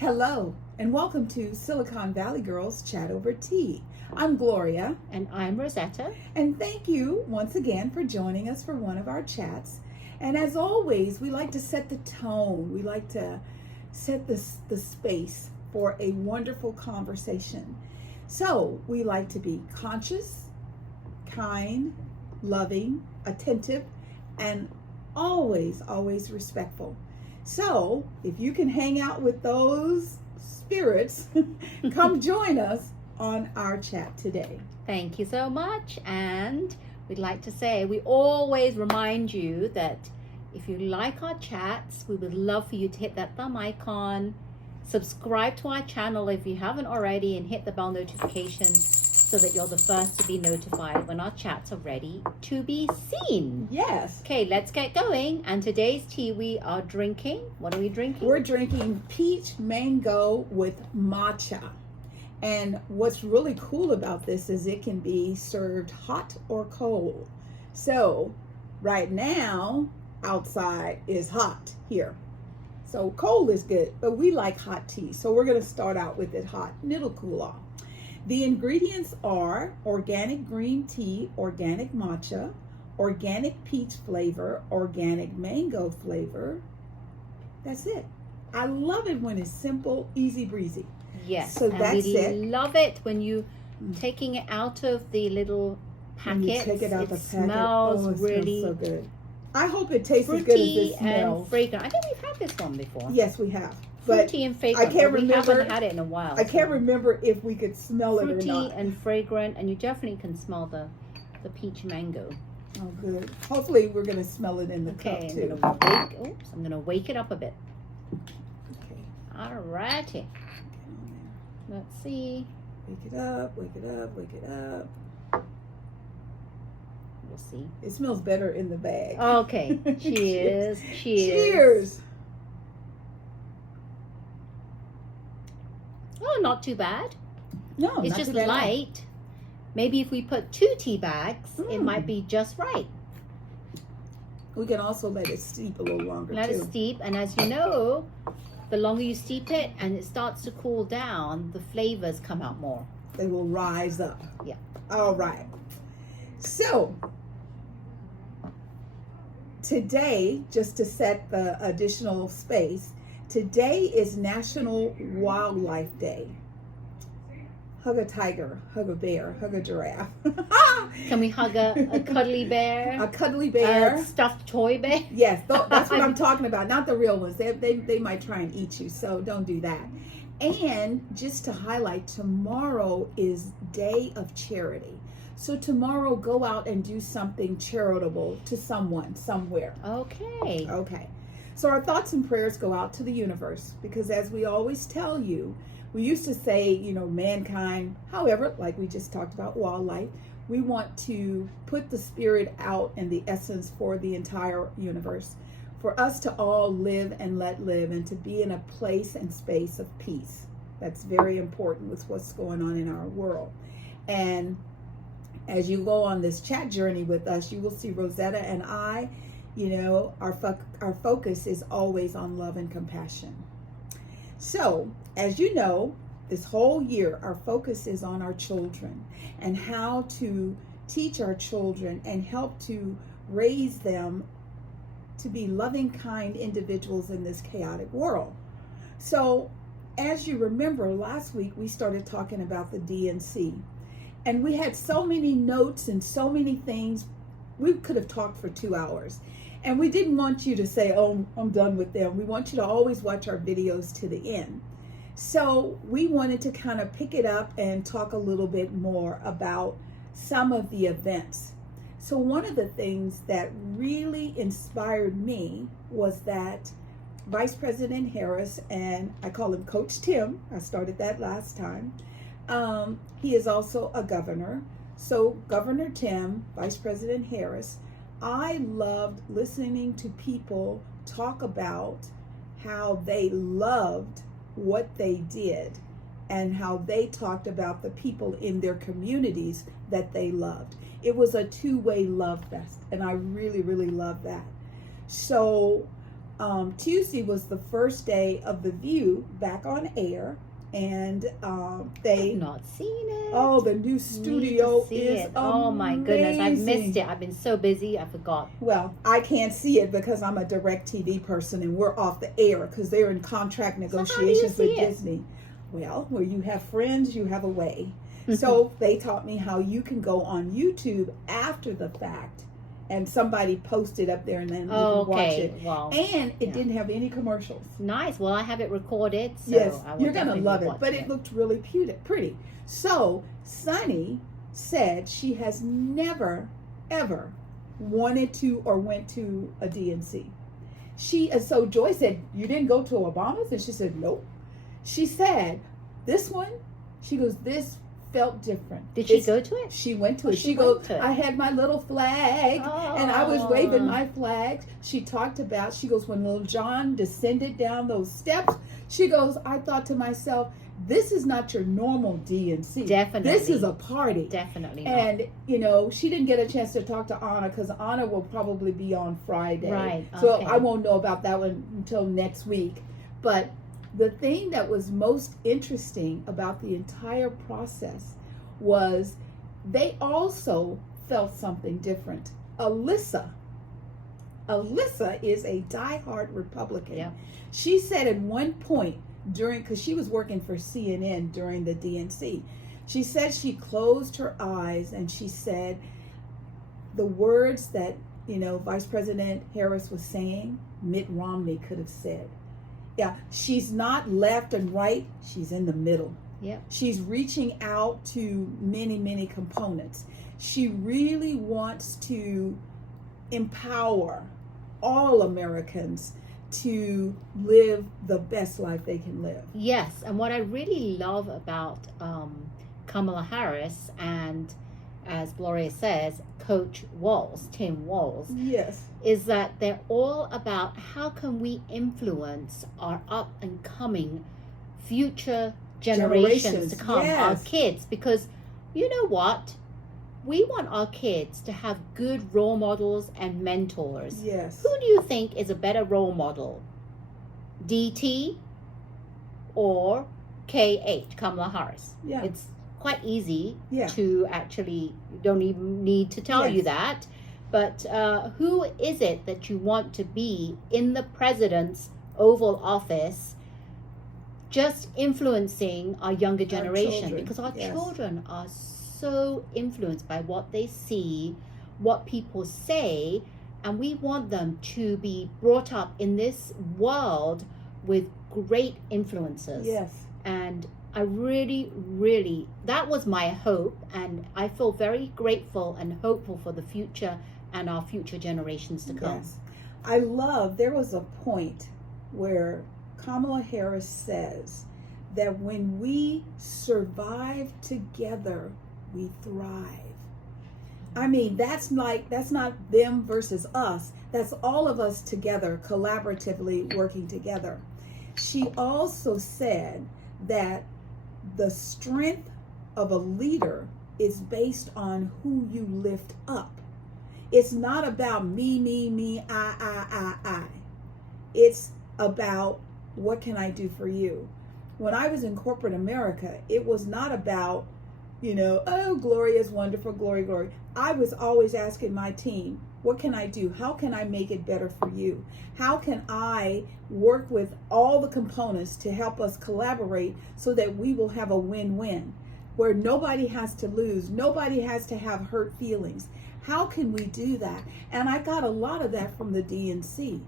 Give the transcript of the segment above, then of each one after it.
Hello, and welcome to Silicon Valley Girls Chat Over Tea. I'm Gloria. And I'm Rosetta. And thank you once again for joining us for one of our chats. And as always, we like to set the tone. We like to set the space for a wonderful conversation. So we like to be conscious, kind, loving, attentive, and always respectful. So, if you can hang out with those spirits, come join us on our chat today. Thank you so much. And we'd like to say, we always remind you that if you like our chats, we would love for you to hit that thumb icon, subscribe to our channel if you haven't already, and hit the bell notification so that you're the first to be notified when our chats are ready to be seen. Yes. Okay, let's get going. And today's tea we are drinking. What are we drinking? We're drinking peach mango with matcha. And what's really cool about this is it can be served hot or cold. So right now, outside is hot here. So cold is good, but we like hot tea. So we're going to start out with it hot and it'll cool off. The ingredients are organic green tea, organic matcha, organic peach flavor, organic mango flavor. That's it. I love it when it's simple, easy breezy. Yes, so and that's we it. Love it when you taking it out of the little packet. When you take it out the packet, smells it really smells so good. I hope it tastes as good as fruity it smells. and fragrant. I think we've had this one before. Yes, we have. But Fruity and fragrant. I can't but remember. We haven't had it in a while. I can't remember if we could smell it or Fruity not. and fragrant, and you definitely can smell the peach mango. Oh, good. Hopefully, we're gonna smell it in the cup Okay, too. I'm gonna wake it up a bit. Okay. Alrighty. Let's see. Wake it up. Wake it up. Wake it up. We'll see. It smells better in the bag. Okay. Cheers. Cheers. Cheers. Oh, not too bad. No, It's not just too bad at all. light. Maybe if we put 2 tea bags, it might be just right. We can also let it steep a little longer Let too. it steep, and as you know, the longer you steep it and it starts to cool down, the flavors come out more. They will rise up. Yeah. All right. So today, just to set the additional space, today is National Wildlife Day. Hug a tiger, hug a bear, hug a giraffe. Can we hug a cuddly bear? A cuddly bear. A stuffed toy bear? Yes, that's what I'm talking about. Not the real ones. They might try and eat you, so don't do that. And just to highlight, tomorrow is Day of Charity. So tomorrow, go out and do something charitable to someone, somewhere. Okay. Okay. So our thoughts and prayers go out to the universe because as we always tell you, we used to say, mankind, however, like we just talked about wildlife, we want to put the spirit out and the essence for the entire universe, for us to all live and let live and to be in a place and space of peace. That's very important with what's going on in our world. And as you go on this chat journey with us, you will see Rosetta and I, our focus is always on love and compassion. So, as you know, this whole year, our focus is on our children and how to teach our children and help to raise them to be loving, kind individuals in this chaotic world. So, as you remember, last week we started talking about the DNC. And we had so many notes and so many things. We could have talked for 2 hours. And we didn't want you to say, oh, I'm done with them. We want you to always watch our videos to the end. So we wanted to kind of pick it up and talk a little bit more about some of the events. So one of the things that really inspired me was that Vice President Harris, and I call him Coach Tim, I started that last time. He is also a governor. So Governor Tim, Vice President Harris, I loved listening to people talk about how they loved what they did and how they talked about the people in their communities that they loved. It was a two-way love fest, and I really, really love that. So Tuesday was the first day of The View back on air, and they I've not seen it. oh, the new studio is amazing. Oh my goodness, I've missed it. I've been so busy, I forgot. Well, I can't see it because I'm a direct TV person and we're off the air because they're in contract negotiations with Disney. Well, where you have friends, you have a way. So they taught me how you can go on YouTube after the fact, and somebody posted up there, and then you can watch it. Well, and it didn't have any commercials. Nice. Well, I have it recorded, so Yes, I will you're gonna love it. But it. it looked really pretty. So Sunny said she has never, ever wanted to or went to a DNC. So Joy said, "You didn't go to Obama's?" And she said, "Nope." She said, "This one," she goes, "this felt different." Did she go to it? She went to it. She She goes, went to it. "I had my little flag and I was waving my flags." She talked about, she goes, when little John descended down those steps, she goes, "I thought to myself, this is not your normal DNC. Definitely. This is a party." Definitely not. And, she didn't get a chance to talk to Anna because Anna will probably be on Friday. Right. So okay. I won't know about that one until next week. But the thing that was most interesting about the entire process was they also felt something different. Alyssa is a diehard Republican. Yep. She said at one point because she was working for CNN during the DNC, she said she closed her eyes and she said the words that, Vice President Harris was saying, Mitt Romney could have said. Yeah, she's not left and right, she's in the middle. Yep. She's reaching out to many, many components. She really wants to empower all Americans to live the best life they can live. Yes, and what I really love about Kamala Harris and, as Gloria says, Coach Walz, Tim Walz, Yes. is that they're all about how can we influence our up and coming future generations to come, yes. our kids, because you know what? We want our kids to have good role models and mentors. Yes. Who do you think is a better role model? DT or KH, Kamala Harris? Yeah. It's quite easy Yeah. to actually, you don't even need to tell you Yes. that. But who is it that you want to be in the president's Oval Office, just influencing our younger generation? children, Because our yes. children are so influenced by what they see, what people say, and we want them to be brought up in this world with great influences. Yes. And I really, really, that was my hope, and I feel very grateful and hopeful for the future and our future generations to come. Yes. There was a point where Kamala Harris says that when we survive together, we thrive. I mean, that's not them versus us. That's all of us together, collaboratively working together. She also said that the strength of a leader is based on who you lift up. It's not about me, I. It's about what can I do for you. When I was in corporate America, it was not about, oh, Gloria's wonderful, glory. I was always asking my team, what can I do? How can I make it better for you? How can I work with all the components to help us collaborate so that we will have a win-win where nobody has to lose, nobody has to have hurt feelings? How can we do that? And I got a lot of that from the DNC.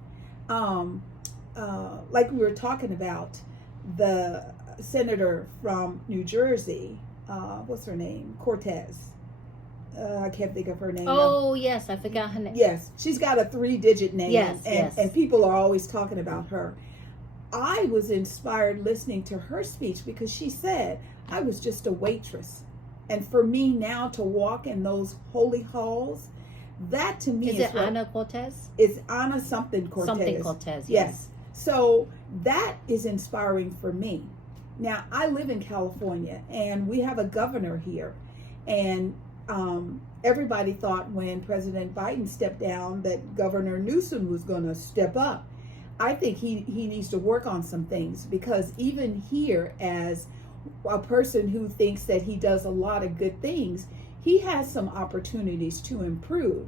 Like we were talking about, the senator from New Jersey, what's her name? Cortez. I can't think of her name. Oh, yes, I forgot her name. Yes, she's got a 3-digit name. Yes. And people are always talking about her. I was inspired listening to her speech because she said, I was just a waitress. And for me now to walk in those holy halls, that to me is it Ana Cortez? It's Ana something Cortez. Something Cortez, yes. So that is inspiring for me. Now, I live in California, and we have a governor here. And everybody thought when President Biden stepped down that Governor Newsom was going to step up. I think he needs to work on some things, because even here, as a person who thinks that he does a lot of good things, he has some opportunities to improve.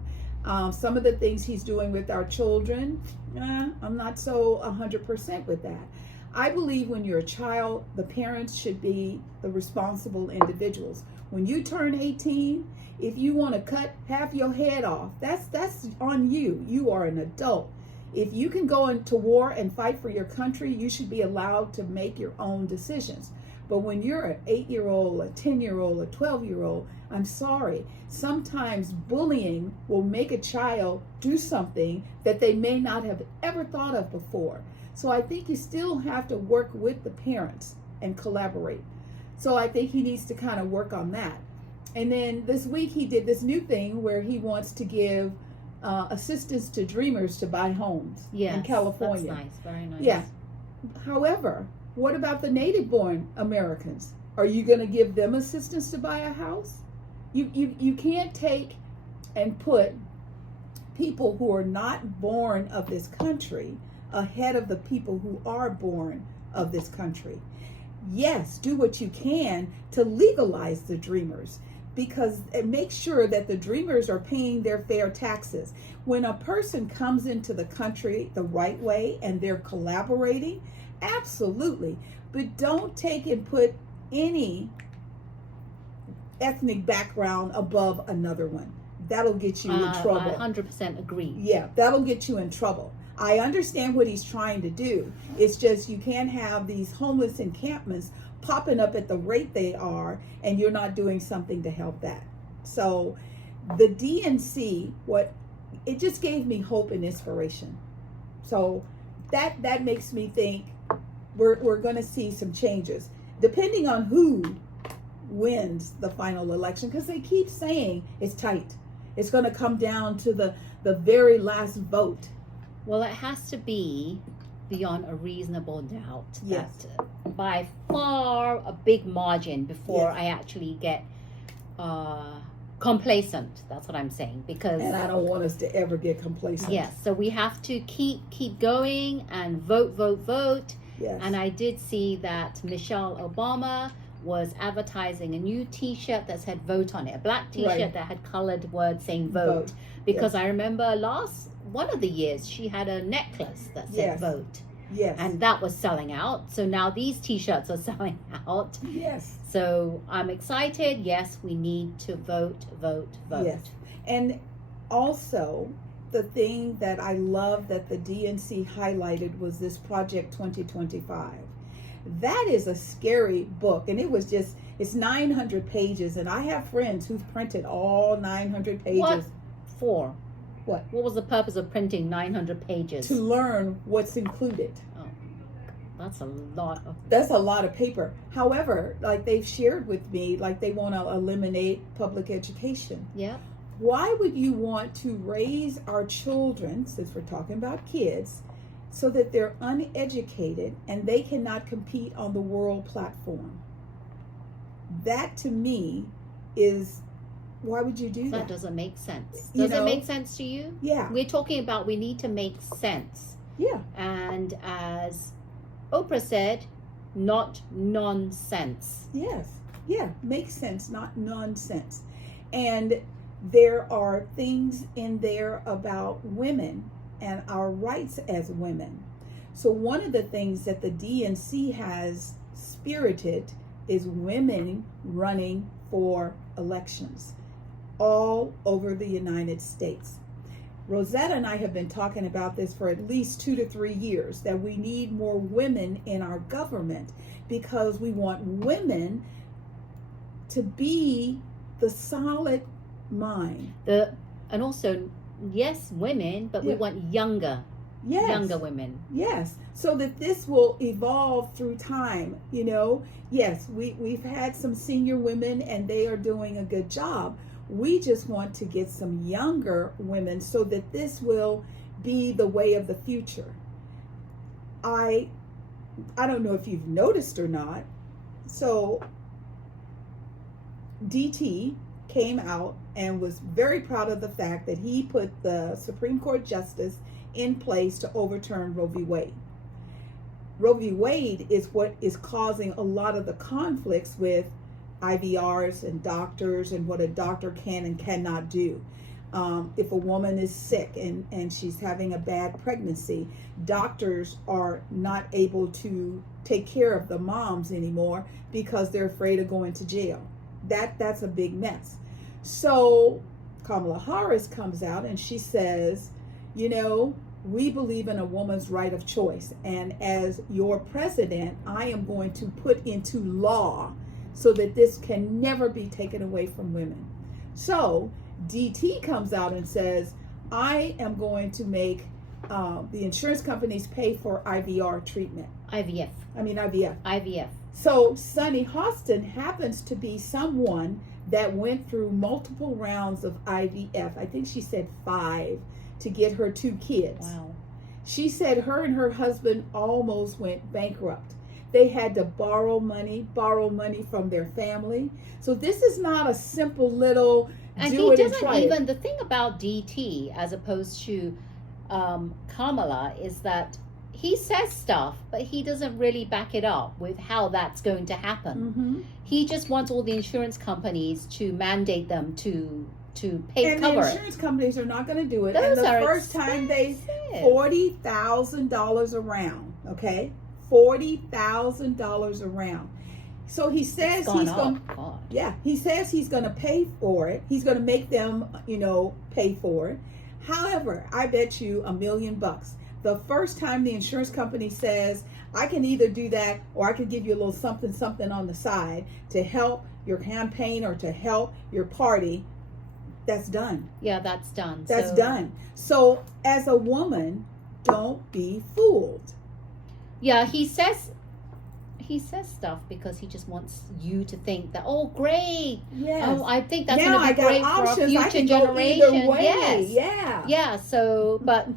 Some of the things he's doing with our children, I'm not so 100% with that. I believe when you're a child, the parents should be the responsible individuals. When you turn 18, if you want to cut half your head off, that's on you. You are an adult. If you can go into war and fight for your country, you should be allowed to make your own decisions. But when you're an 8-year-old, a 10-year-old, a 12-year-old, I'm sorry. Sometimes bullying will make a child do something that they may not have ever thought of before. So I think you still have to work with the parents and collaborate. So I think he needs to kind of work on that. And then this week he did this new thing where he wants to give assistance to dreamers to buy homes in California. That's nice, very nice. Yeah. However, what about the native-born Americans? Are you going to give them assistance to buy a house? You can't take and put people who are not born of this country ahead of the people who are born of this country. Yes, do what you can to legalize the dreamers, because it makes sure that the dreamers are paying their fair taxes. When a person comes into the country the right way and they're collaborating, absolutely. But don't take and put any ethnic background above another one. That'll get you in trouble. I 100% agree. Yeah, that'll get you in trouble. I understand what he's trying to do. It's just you can't have these homeless encampments popping up at the rate they are, and you're not doing something to help that. So the DNC, it just gave me hope and inspiration. So that makes me think we're going to see some changes, depending on who wins the final election, because they keep saying it's tight. It's going to come down to the very last vote. Well, it has to be beyond a reasonable doubt. Yes. That by far a big margin before Yes. I actually get complacent. That's what I'm saying. Because And I don't want us to ever get complacent. yes, so we have to keep going and vote. Yes. And I did see that Michelle Obama was advertising a new T-shirt that said "vote" on it, a black T-shirt Right. that had colored words saying "vote." Because I remember one of the years she had a necklace that said Yes. "vote." Yes. And that was selling out. So now these T-shirts are selling out. Yes. So I'm excited. Yes, we need to vote. Yes. And also, the thing that I love that the DNC highlighted was this Project 2025. That is a scary book. And it's 900 pages. And I have friends who've printed all 900 pages. What for? What? What was the purpose of printing 900 pages? To learn what's included. Oh, that's a lot of... That's a lot of paper. However, like they've shared with me, like they want to eliminate public education. Yeah. Why would you want to raise our children, since we're talking about kids, so that they're uneducated and they cannot compete on the world platform? That to me is, why would you do that? That doesn't make sense. You Does it know? make sense to you? Yeah. We're talking about we need to make sense. Yeah. And as Oprah said, not nonsense. Yes. Yeah. Makes sense, not nonsense. And there are things in there about women and our rights as women. So one of the things that the DNC has spirited is women running for elections all over the United States. Rosetta and I have been talking about this for at least 2 to 3 years, that we need more women in our government, because we want women to be the solid mind. And also, yes, women, but we Yeah. want younger women. Yes, so that this will evolve through time. Yes, we've had some senior women and they are doing a good job. We just want to get some younger women so that this will be the way of the future. I don't know if you've noticed or not. So DT came out and was very proud of the fact that he put the Supreme Court justice in place to overturn Roe v. Wade. Roe v. Wade is what is causing a lot of the conflicts with IVRs and doctors and what a doctor can and cannot do. If a woman is sick and she's having a bad pregnancy, doctors are not able to take care of the moms anymore because they're afraid of going to jail. That's a big mess. So Kamala Harris comes out and she says, you know, we believe in a woman's right of choice. And as your president, I am going to put into law so that this can never be taken away from women. So DT comes out and says, I am going to make the insurance companies pay for IVR treatment. IVF. So Sunny Hostin happens to be someone that went through multiple rounds of IVF. I think she said 5 to get her 2 kids. Wow. She said her and her husband almost went bankrupt. They had to borrow money from their family. So this is not a simple little and do he it doesn't and try even it. The thing about DT as opposed to Kamala is that he says stuff, but he doesn't really back it up with how that's going to happen. Mm-hmm. He just wants all the insurance companies to mandate them to pay and cover the it. insurance companies are not going to do it. Those and the are first time they expensive. $40,000 a round. Okay, $40,000 a round. So he says he's going. Yeah, he says he's going to pay for it. He's going to make them, pay for it. However, I bet you $1 million. The first time the insurance company says, I can either do that or I could give you a little something on the side to help your campaign or to help your party, that's done. Yeah, that's done. That's done. So as a woman, don't be fooled. Yeah, he says stuff because he just wants you to think that, oh, great. Yes. Oh, I think that's now going to be great for our future generation. Yes. Yeah. Yeah. So, but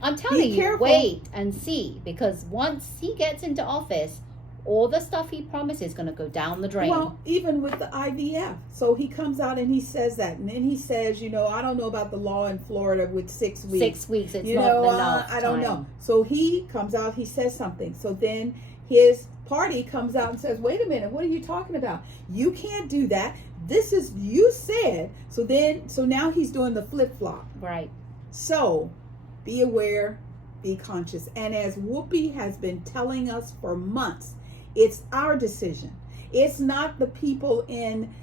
I'm telling you, careful. wait and see, because once he gets into office, all the stuff he promises is going to go down the drain. Well, even with the IVF. So he comes out and he says that. And then he says, I don't know about the law in Florida with 6 weeks. 6 weeks, it's not enough I don't time. know. So he comes out, he says something. So then his party comes out and says, wait a minute, what are you talking about? You can't do that. This is, you said. So now he's doing the flip-flop. Right. So be aware, be conscious. And as Whoopi has been telling us for months, it's our decision. It's not the people in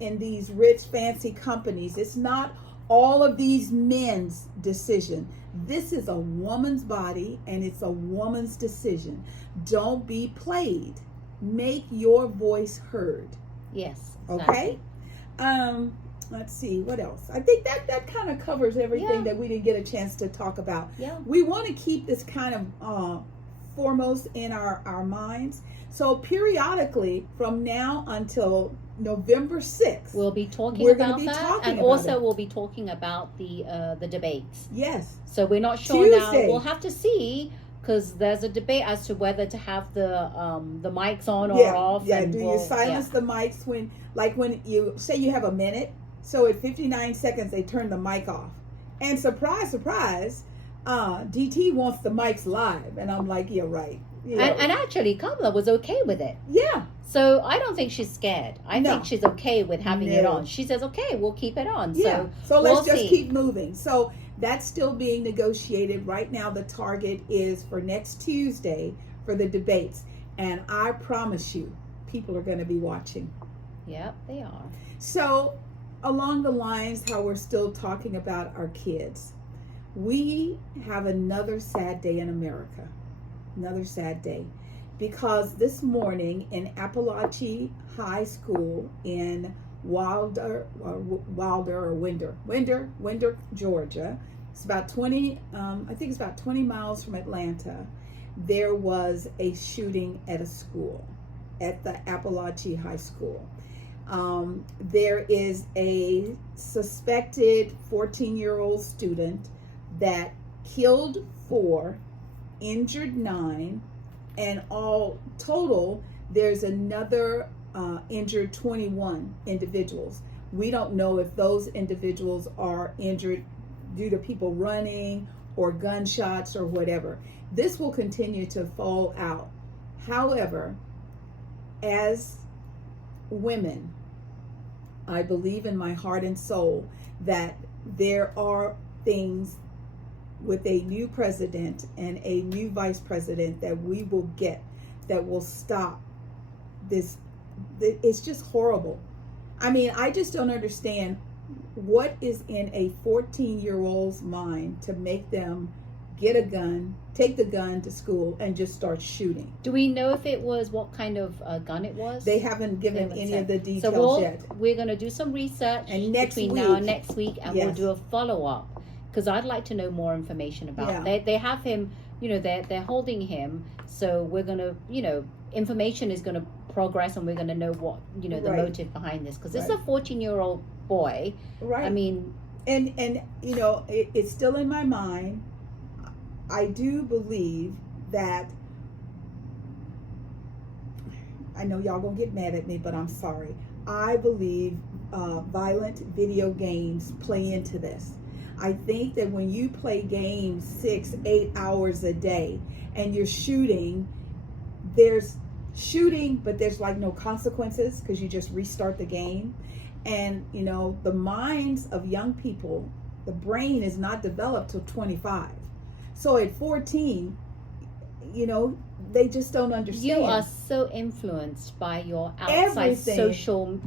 these rich, fancy companies. It's not all of these men's decision. This is a woman's body and it's a woman's decision. Don't be played. Make your voice heard. Yes. Exactly. Okay? Let's see, what else? I think that kind of covers everything that we didn't get a chance to talk about. Yeah. We want to keep this kind of foremost in our minds. So periodically, from now until November 6th, we'll be talking we're about going to be that, talking and about also it. we'll be talking about the debates. Yes. So we're not sure now. Tuesday. We'll have to see, because there's a debate as to whether to have the mics on or off. Yeah. And Do you silence the mics when you say you have a minute? So at 59 seconds, they turn the mic off. And surprise, surprise, DT wants the mics live. And I'm like, yeah, right. Yeah. And actually, Kamala was okay with it. Yeah. So I don't think she's scared. I think she's okay with having it on. She says, okay, we'll keep it on. Yeah. So let's just keep moving. So that's still being negotiated. Right now, the target is for next Tuesday for the debates. And I promise you, people are going to be watching. Yep, they are. So along the lines how we're still talking about our kids, we have another sad day in America. Another sad day. Because this morning in Apalachee High School in Winder, Georgia, it's about 20 miles from Atlanta, there was a shooting at a school, at the Apalachee High School. There is a suspected 14-year-old student that killed 4, injured 9, and all total, there's another injured 21 individuals. We don't know if those individuals are injured due to people running or gunshots or whatever. This will continue to fall out. However, as women, I believe in my heart and soul that there are things with a new president and a new vice president that we will get that will stop this. It's just horrible. I mean, I just don't understand what is in a 14-year-old's mind to make them get a gun, take the gun to school, and just start shooting. Do we know if it was what kind of gun it was? They haven't given any of the details so yet. We're going to do some research and between now and next week, and yes, we'll do a follow-up, because I'd like to know more information about it. They have him, you know, they're holding him, so we're going to, you know, information is going to progress, and we're going to know what, you know, the motive behind this, because this is a 14-year-old boy. Right. I mean, and you know, it's still in my mind. I do believe that, I know y'all gonna get mad at me, but I'm sorry. I believe violent video games play into this. I think that when you play games 6-8 hours a day and you're shooting, there's shooting, but there's like no consequences because you just restart the game. And you know, the minds of young people, the brain is not developed till 25. So at 14, you know, they just don't understand. You are so influenced by your outside social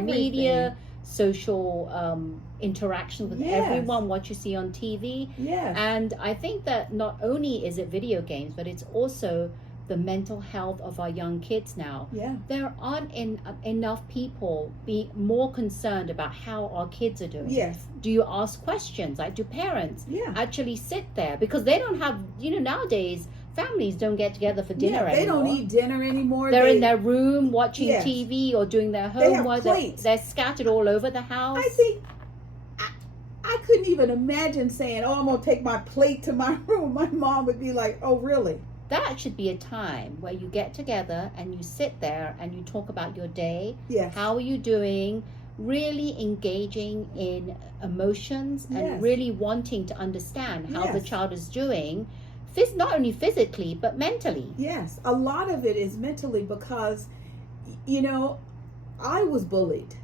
media, social interaction with everyone, what you see on TV. Yes. And I think that not only is it video games, but it's also the mental health of our young kids now. Yeah. There aren't enough people be more concerned about how our kids are doing. Yes. Do you ask questions? Like, do parents actually sit there? Because they don't have, you know, nowadays families don't get together for dinner anymore. They don't eat dinner anymore. They're in their room watching TV or doing their homework. They're scattered all over the house. I think I couldn't even imagine saying, "Oh, I'm gonna take my plate to my room." My mom would be like, "Oh, really?" That should be a time where you get together and you sit there and you talk about your day. Yes. How are you doing? Really engaging in emotions and really wanting to understand how the child is doing, not only physically, but mentally. Yes. A lot of it is mentally because, you know, I was bullied.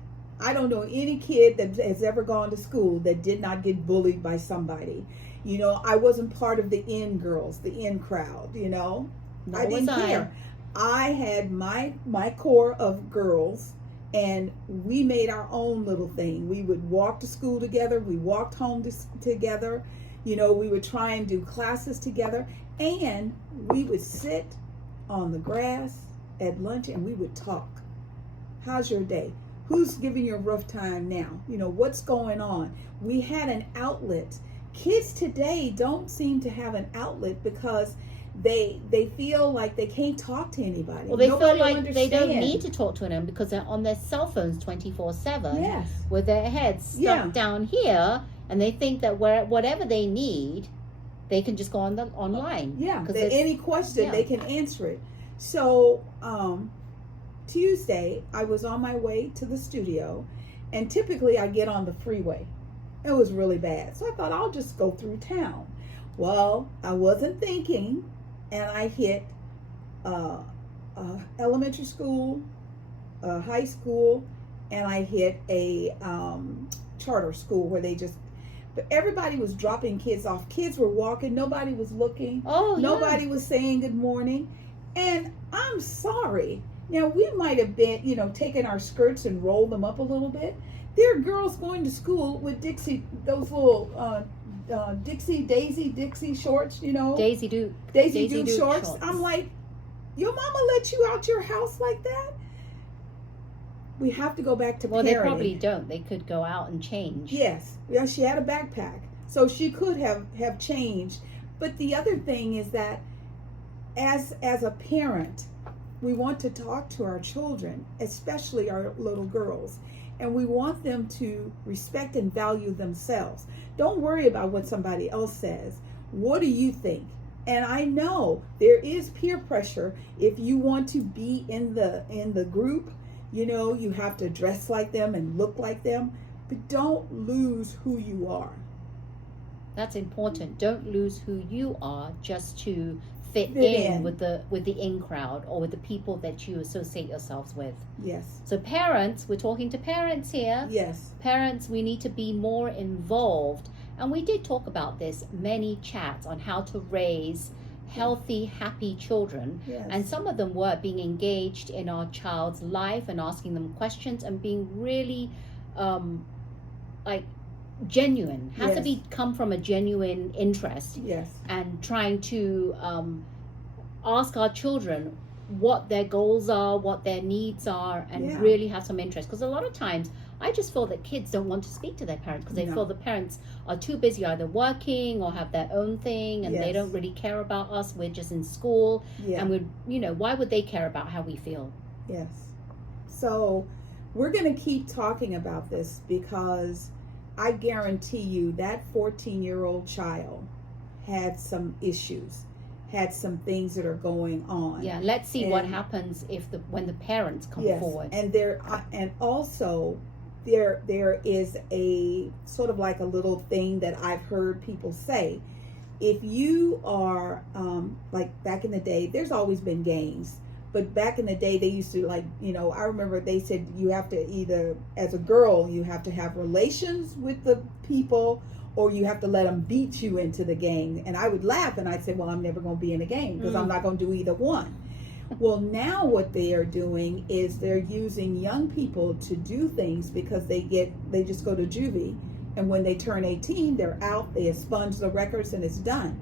I don't know any kid that has ever gone to school that did not get bullied by somebody. You know, I wasn't part of the in girls, the in crowd, you know. I didn't care. I had my core of girls, and we made our own little thing. We would walk to school together. We walked home together. You know, we would try and do classes together. And we would sit on the grass at lunch and we would talk. How's your day? Who's giving you a rough time now? You know, what's going on? We had an outlet. Kids today don't seem to have an outlet because they feel like they can't talk to anybody. Well, they feel like they don't need to talk to them because they're on their cell phones 24/7. Yes. With their heads stuck down here, and they think that whatever they need, they can just go online. Yeah. Any question, they can answer it. So Tuesday, I was on my way to the studio, and typically I get on the freeway. It was really bad. So I thought I'll just go through town. Well, I wasn't thinking, and I hit elementary school, high school, and I hit a charter school where but everybody was dropping kids off. Kids were walking. Nobody was looking. Nobody was saying good morning. And I'm sorry. Now, we might have been, you know, taking our skirts and rolled them up a little bit. There are girls going to school with those little Dixie shorts, you know. Daisy Duke shorts. I'm like, your mama let you out your house like that? We have to go back to parenting. Well, they probably don't. They could go out and change. Yes. Yeah, she had a backpack. So she could have changed. But the other thing is that as a parent, we want to talk to our children, especially our little girls. And we want them to respect and value themselves. Don't worry about what somebody else says. What do you think? And I know there is peer pressure. If you want to be in the group, you know, you have to dress like them and look like them. But don't lose who you are. That's important. Don't lose who you are just to fit Fit in in. with the in crowd or with the people that you associate yourselves with. Yes. So parents, we're talking to parents here. Yes. Parents, we need to be more involved. And we did talk about this, many chats on how to raise healthy, happy children. Yes. And some of them were being engaged in our child's life and asking them questions and being really like genuine. Has to Yes. come from a genuine interest. Yes. And trying to ask our children what their goals are, what their needs are, and Yeah. really have some interest. Because a lot of times I just feel that kids don't want to speak to their parents because they No. feel the parents are too busy either working or have their own thing, and they Yes. don't really care about us. We're just in school, Yeah. and why would they care about how we feel? Yes. So we're going to keep talking about this because I guarantee you that 14-year-old child had some issues, had some things that are going on. Yeah, let's see what And- happens when the parents come Yes. forward. And also there is a sort of like a little thing that I've heard people say. If you are like back in the day, there's always been games. But back in the day, they used to I remember they said you have to either, as a girl, you have to have relations with the people or you have to let them beat you into the game. And I would laugh and I'd say, well, I'm never going to be in a game because I'm not going to do either one. Well, now what they are doing is they're using young people to do things because they just go to juvie. And when they turn 18, they're out, they expunge the records and it's done.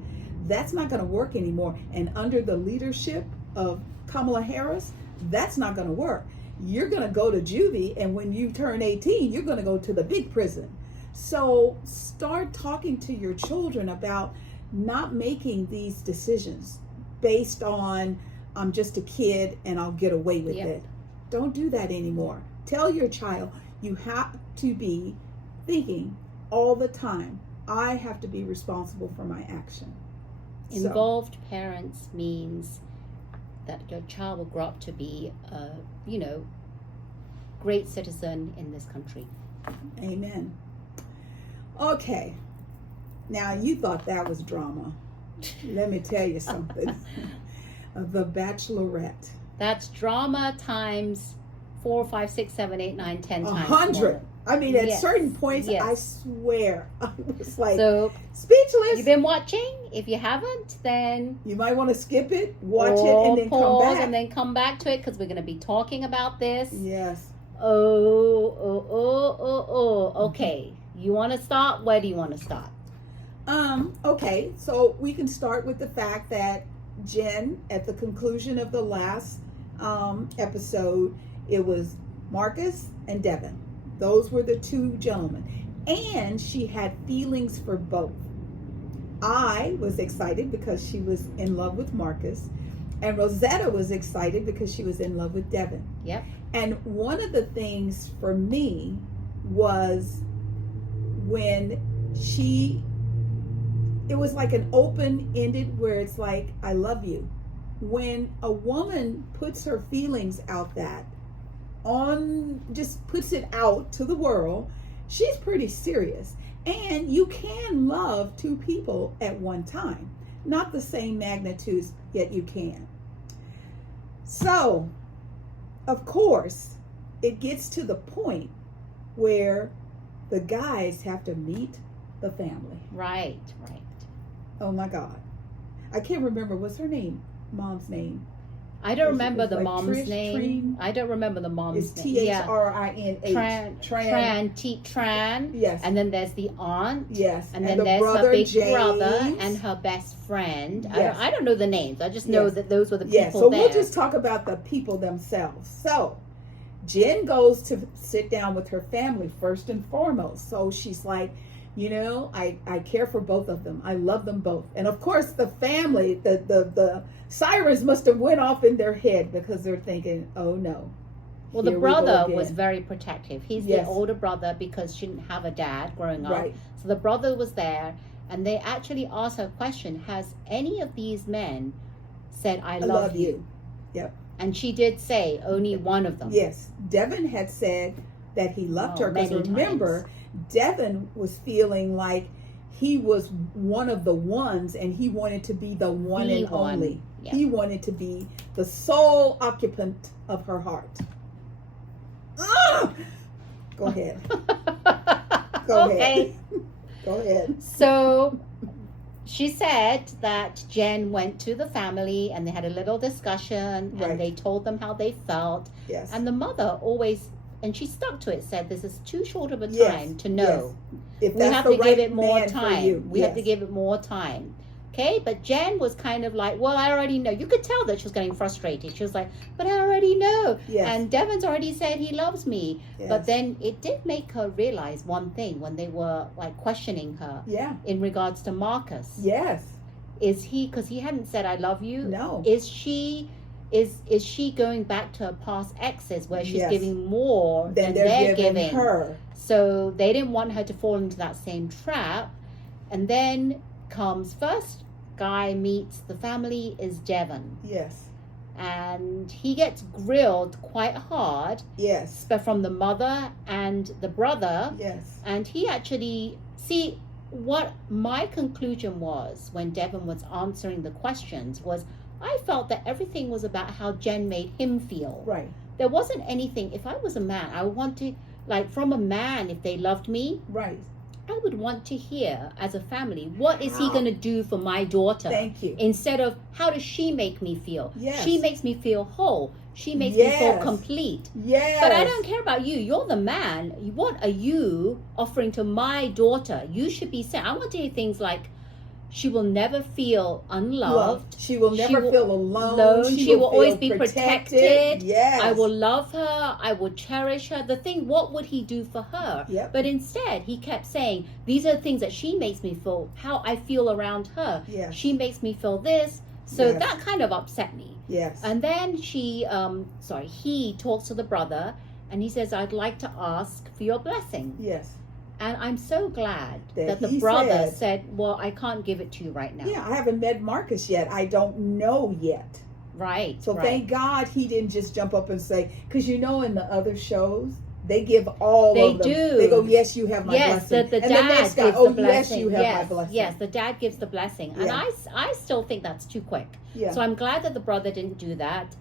That's not going to work anymore. And under the leadership of Kamala Harris, that's not going to work. You're going to go to juvie, and when you turn 18, you're going to go to the big prison. So start talking to your children about not making these decisions based on I'm just a kid and I'll get away with it. Don't do that anymore. Tell your child you have to be thinking all the time, I have to be responsible for my action. Involved parents means that your child will grow up to be a, great citizen in this country. Amen. Okay. Now you thought that was drama. Let me tell you something. The Bachelorette. That's drama times 4, 5, 6, 7, 8, 9, 10 times 100. more. I mean, at Yes. certain points, Yes. I swear, I was like So speechless. you've been watching? If you haven't, then You might want to skip it, watch it, and then come pause back. and then come back to it because we're going to be talking about this. Yes. Okay. You want to start? Where do you want to start? Okay, so we can start with the fact that Jen, at the conclusion of the last episode, it was Marcus and Devin. Those were the two gentlemen. And she had feelings for both. I was excited because she was in love with Marcus. And Rosetta was excited because she was in love with Devin. Yep. And one of the things for me was when it was like an open-ended where it's like, I love you. When a woman puts her feelings out just puts it out to the world, she's pretty serious. And you can love two people at one time. Not the same magnitudes, yet you can. So, of course, it gets to the point where the guys have to meet the family. Right. Oh my God. I can't remember. What's her name? Mom's name. I don't remember It's the like mom's Trish, name. Trin. I don't remember the mom's It's name. Thrinh. Tran. Yes. And then there's the aunt. Yes. And then the there's her brother, big James. brother and her best friend. Yes. I don't know the names. I just know Yes. that those were the people Yes. So there. we'll just talk about the people themselves. So Jen goes to sit down with her family first and foremost. So she's like, I care for both of them. I love them both. And of course the family, the sirens must have went off in their head because they're thinking, oh no. Well, the Here we go brother again. was very protective. He's Yes. the older brother because she didn't have a dad growing up. Right. So the brother was there, and they actually asked her a question: has any of these men said, I love you? Yep. And she did say only one of them. Yes. Devin had said that he loved her because many remember, times. Devin was feeling like he was one of the ones, and he wanted to be the one The and one. only. Yeah. He wanted to be the sole occupant of her heart. Ah! Go ahead. Go Okay. ahead. Go ahead. So she said that Jen went to the family and they had a little discussion, Right. and they told them how they felt. Yes. And the mother always, and she stuck to it, said this is too short of a Yes. time to know. If We that's have the to right give it more man for time. you. We have Yes. to give it more time. Okay, but Jen was kind of like, well, I already know. You could tell that she was getting frustrated. She was like, but I already know. Yes. And Devin's already said he loves me. Yes. But then it did make her realize one thing when they were like questioning her Yeah. in regards to Marcus. Yes. Is he, because he hadn't said I love you. No. Is she going back to her past exes where she's Yes. giving more Then than they're they're giving her. So they didn't want her to fall into that same trap. And then comes first guy meets the family is Devon. Yes. And he gets grilled quite hard, Yes. but from the mother and the brother. Yes. And he actually, see, what my conclusion was when Devon was answering the questions was I felt that everything was about how Jen made him feel. Right. There wasn't anything, if I was a man, I would want to, like from a man, if they loved me, Right. I would want to hear as a family, what is he How? going to do for my daughter? Thank you. Instead of, how does she make me feel? Yes. She makes me feel whole. She makes me feel Yes. complete. Yes. But I don't care about you. You're the man. What are you offering to my daughter? You should be saying, I want to hear things like, she will never feel unloved. She will never will- feel alone. She will always feel be protected. Yes. I will love her. I will cherish her. The thing, what would he do for her? Yep. But instead, he kept saying, these are the things that she makes me feel, how I feel around her. Yes. She makes me feel this. So Yes. that kind of upset me. Yes. And then he talks to the brother and he says, I'd like to ask for your blessing. Yes. And I'm so glad That that the he brother said- said, well, I can't give it to you right now. Yeah, I haven't met Marcus yet. I don't know yet. Right. So right. thank God he didn't just jump up and say, because in the other shows, they give all They of them. do. They go, yes, you have my Yes, blessing. the and dad the next guy, gives oh, the blessing. yes, you have yes, my blessing. Yes, the dad gives the blessing. And Yeah. I still think that's too quick. Yeah. So I'm glad that the brother didn't do that.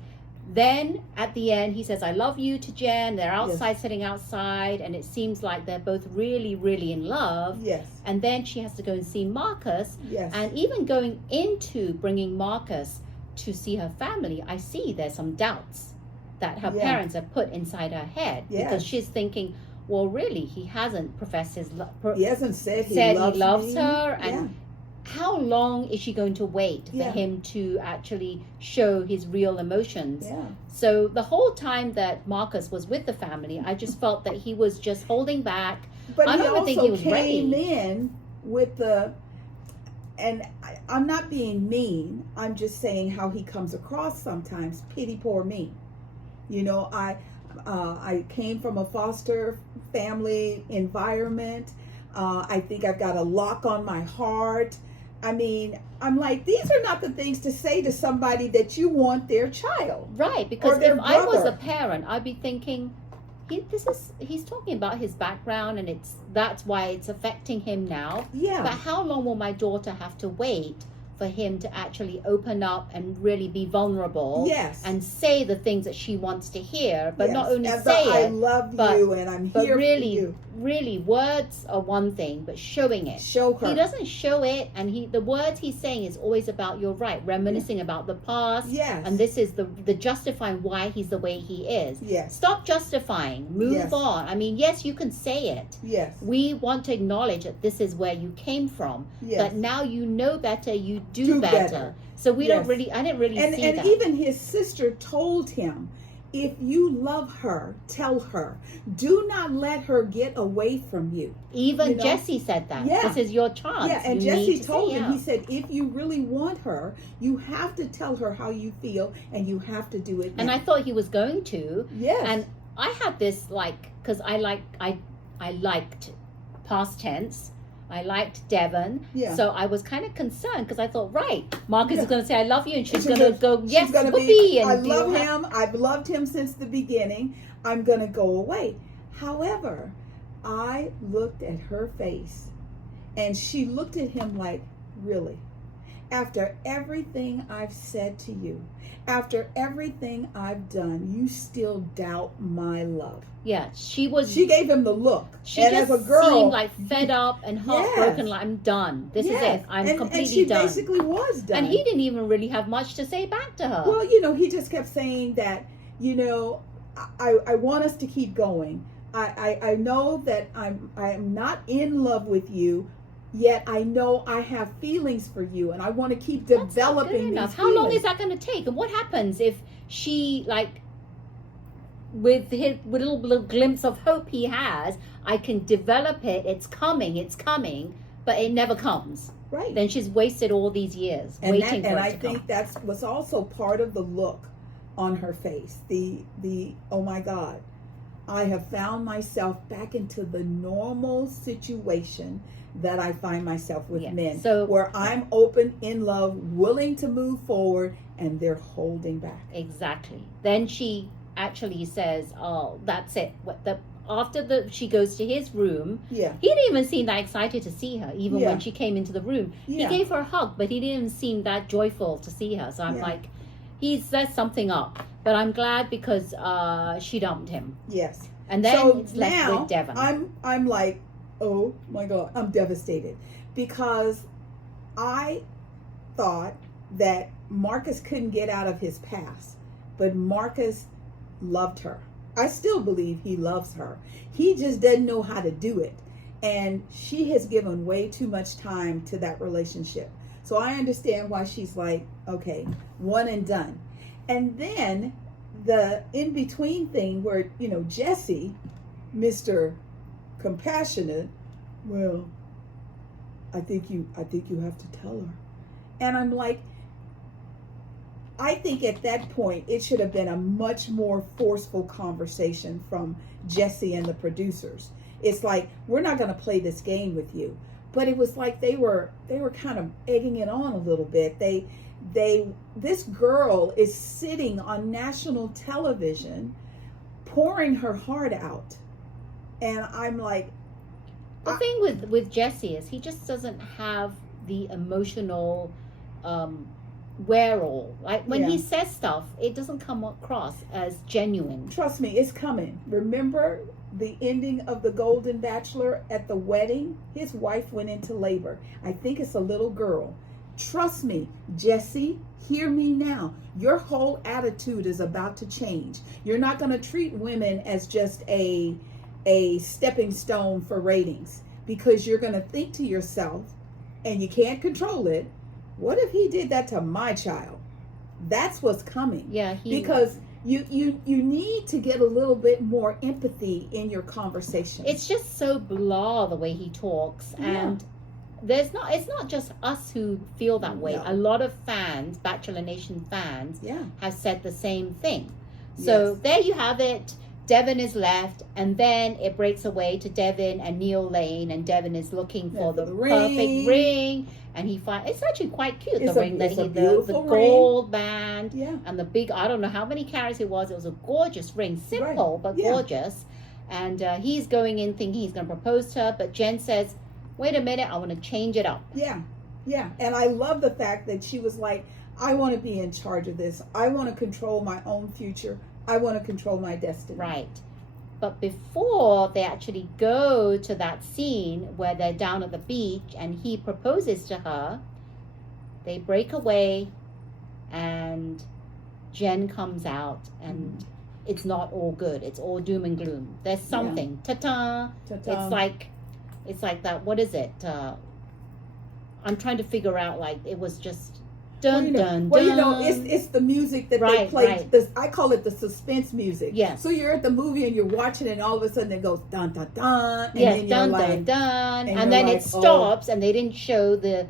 Then at the end, he says, I love you to Jen. They're outside, sitting outside. And it seems like they're both really, really in love. Yes. And then she has to go and see Marcus. Yes. And even going into bringing Marcus to see her family, I see there's some doubts that her Yeah. parents have put inside her head. Yes. Because she's thinking, well, really, he hasn't professed his love. He hasn't said he said loves he loves me. her, Yeah. and how long is she going to wait for Yeah. him to actually show his real emotions? Yeah. So the whole time that Marcus was with the family, I just felt that he was just holding back. But I he don't even think also he was came ready. in with the, and I'm not being mean. I'm just saying how he comes across sometimes. Pity poor me. I came from a foster family environment. I think I've got a lock on my heart. I mean, I'm like, these are not the things to say to somebody that you want their child. Right, because their if I was a brother. parent, I'd be thinking, he's talking about his background, and that's why it's affecting him now. Yeah. But how long will my daughter have to wait for him to actually open up and really be vulnerable? Yes. And say the things that she wants to hear, but Yes. not only And say I it, love but- you and I'm but here really, for you. really, words are one thing, but showing it. Show her. He doesn't show it, and the words he's saying is always about, you're right, reminiscing about the past. Yes. And this is the justifying why he's the way he is. Yes. Stop justifying. Move Yes. on. I mean, yes, you can say it. Yes. We want to acknowledge that this is where you came from. Yes. But now you know better, you do, Do better. better. So I Yes. didn't really And see that. even his sister told him, if you love her, tell her. Do not let her get away from you. Even you know? Jesse said that. Yeah. This is your chance. Yeah, and You Jesse need to told say him, out. he said, if you really want her, you have to tell her how you feel and you have to do it now. And I thought he was going to. Yes. And I had this because I liked past tense. I liked Devon. Yeah. So I was kind of concerned because I thought, right, Marcus Yeah. is going to say, I love you. And she's She's going to go, yes, she's gonna whoopee. And I do love you him. I've loved him since the beginning. I'm going to go away. However, I looked at her face And she looked at him like, really? After everything I've said to you, after everything I've done, you still doubt my love. Yeah, she gave him the look. She and just as a girl, seemed like fed up and heartbroken. Yes. Like, I'm done. This is it. I'm completely and she done. basically was done. And he didn't even really have much to say back to her. Well, you know, he just kept saying that, you know, I want us to keep going. I know that I'm not in love with you, yet I know I have feelings for you, and I want to keep developing these How long is that going to take? And what happens if she, like, with little glimpse of hope he has, I can develop it, it's coming, but it never comes. Right. Then she's wasted all these years waiting for it to come. And I think that's was also part of the look on her face. The oh my God, I have found myself back into the normal situation that I find myself with men. So where I'm open, in love, willing to move forward, and they're holding back. Exactly. Then she actually says, "Oh, that's it." She goes to his room. Yeah. He didn't even seem that excited to see her, even when she came into the room. Yeah. He gave her a hug, but he didn't seem that joyful to see her. So I'm like, he set something up. But I'm glad because she dumped him. Yes. And then it's left with Devon. I'm like, oh my God, I'm devastated because I thought that Marcus couldn't get out of his past, but Marcus loved her. I still believe he loves her. He just doesn't know how to do it. And she has given way too much time to that relationship. So I understand why she's like, okay, one and done. And then the in-between thing where, you know, Jesse, Mr. Compassionate, well, I think you have to tell her. And I'm like, I think at that point, it should have been a much more forceful conversation from Jesse and the producers. It's like, we're not going to play this game with you. But it was like they were kind of egging it on a little bit. This girl is sitting on national television, pouring her heart out. And I'm like... The thing with Jesse is he just doesn't have the emotional... wherewithal. Like when he says stuff, it doesn't come across as genuine. Trust me, it's coming. Remember the ending of The Golden Bachelor at the wedding? His wife went into labor. I think it's a little girl. Trust me, Jesse, hear me now. Your whole attitude is about to change. You're not going to treat women as just a stepping stone for ratings, because you're going to think to yourself, and you can't control it, what if he did that to my child? That's what's coming. Yeah, because you need to get a little bit more empathy in your conversation. It's just so blah the way he talks, and it's not just us who feel that way. No. A lot of fans, Bachelor Nation fans, have said the same thing. So there you have it. Devon is left, and then it breaks away to Devon and Neil Lane, and Devon is looking for the perfect ring, and he finds it's actually quite cute. The ring that the gold band, and the big, I don't know how many carats it was. It was a gorgeous ring, simple but gorgeous. And he's going in thinking he's going to propose to her, but Jen says, "Wait a minute, I want to change it up." Yeah, and I love the fact that she was like, "I want to be in charge of this. I want to control my own future. I want to control my destiny." Right. But before they actually go to that scene where they're down at the beach and he proposes to her, they break away and Jen comes out and it's not all good. It's all doom and gloom. There's something. Ta-ta. It's like that. What is it? I'm trying to figure out, like, it was just... Dun, dun, well, dun. you know, it's the music that they play. I call it the suspense music. Yes. So you're at the movie and you're watching it, and all of a sudden it goes dun dun dun. And then dun dun dun, and then it stops, and they didn't show the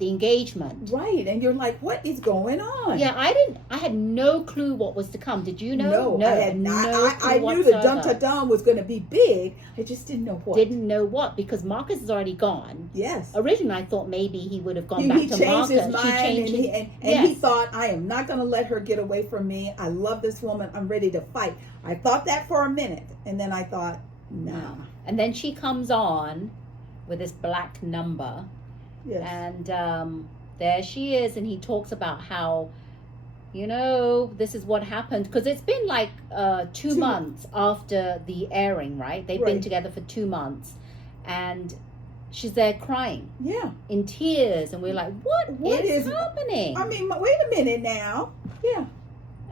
engagement. Right, and you're like, what is going on? Yeah, I had no clue what was to come. Did you know? No, I had not. I knew the dun dun dun was going to be big. I just didn't know what. Didn't know what, because Marcus is already gone. Yes. Originally, I thought maybe he would have gone back to Marcus. He changed his mind, and he thought, I am not going to let her get away from me. I love this woman. I'm ready to fight. I thought that for a minute, and then I thought, nah. And then she comes on, with this black number. Yes. And there she is, and he talks about how, this is what happened, because it's been like 2 months after the airing, right? They've been together for 2 months, and she's there crying, in tears, and we're like, what is happening? I mean, wait a minute now. Yeah.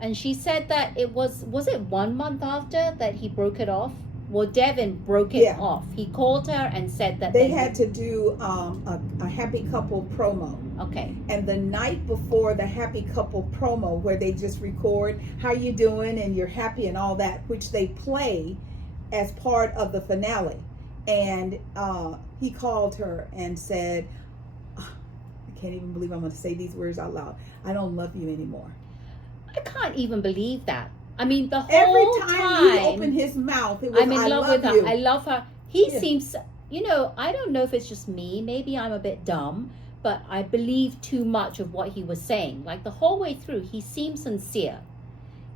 And she said that it was it 1 month after that he broke it off? Well, Devin broke it off. He called her and said that they had to do a happy couple promo. Okay. And the night before the happy couple promo, where they just record how you doing and you're happy and all that, which they play as part of the finale. And he called her and said, I can't even believe I'm going to say these words out loud. I don't love you anymore. I can't even believe that. I mean, the whole every time he opened his mouth, it was, I'm in love with her. You. I love her. He seems, I don't know if it's just me. Maybe I'm a bit dumb, but I believe too much of what he was saying. Like the whole way through, he seemed sincere.